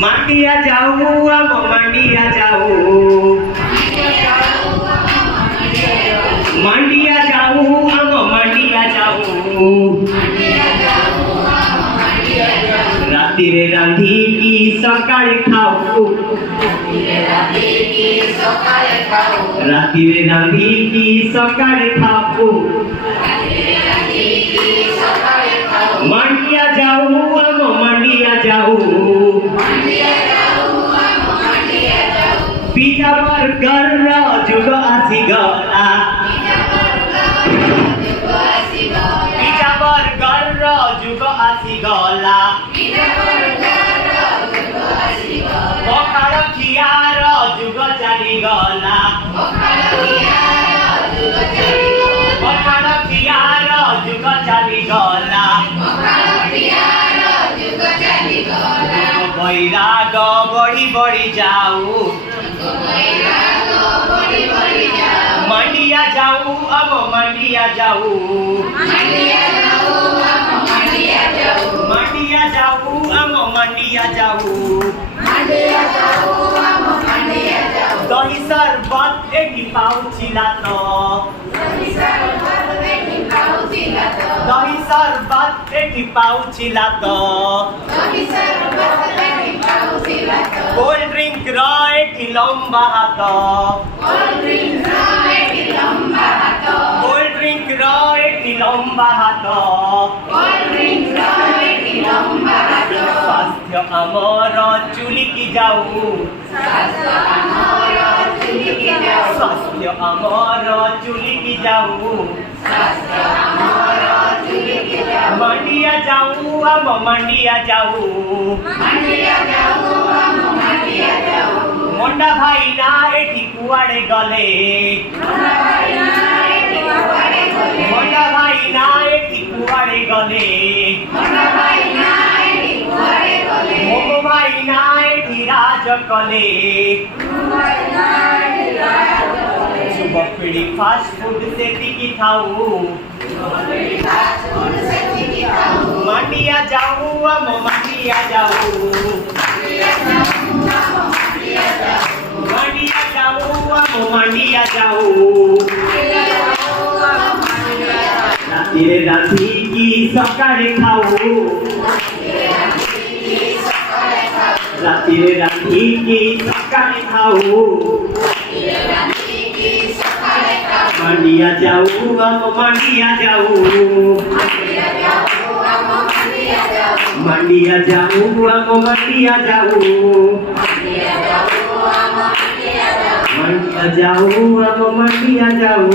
मांडिया जाऊ हम मांडिया जाऊ मांडिया जाऊ हम मांडिया जाऊ राती रे रांधी की सकाळे खाऊ राती रे रांधी की सकाळे खाऊ मांडिया जाऊ हम मांडिया जाऊ पिज्जा बर्गर जुग आसी गला पिज्जा बर्गर जुग आसी गला पखाड़ खियार जुग चली गला पखाड़ खियार जुग चली गला बैराग बड़ी बड़ी जाऊ मंडिया जाऊ अब मंडिया जाऊ मंडिया जाऊ अब मंडिया जाऊ दही शरबत एक पाउच लातो दही शरबत एक पाउच लातो कोल्ड ड्रिंक एक लंबा हाथ कोल्ड ड्रिंक एक लंबा हाथ स्वास्थ्य आमर चुली की जाऊ स्वास्थ्य आमर चुली की जाऊ मंडिया जाऊ हम मंडिया जाऊ मुंडा भाई ना एठी कुआड़े गले मुंडा भाई ना एठी कुआड़े गले मोमो भाई ना एठी राज कले सुबह पीड़ी फास्ट फूड से टिकी खाऊ मंडिया जाऊ हम मंडिया जाऊ मंडिया जाऊ हम मंडिया जाऊ राती रे रांधी की सकाळे खाऊ राती रे रांधी की सकाळे खाऊ मंडिया जाऊ हम मंडिया जाऊ मंडिया जाऊ हम मंडिया जाऊ मंडिया जाऊ हम मंडिया जाऊ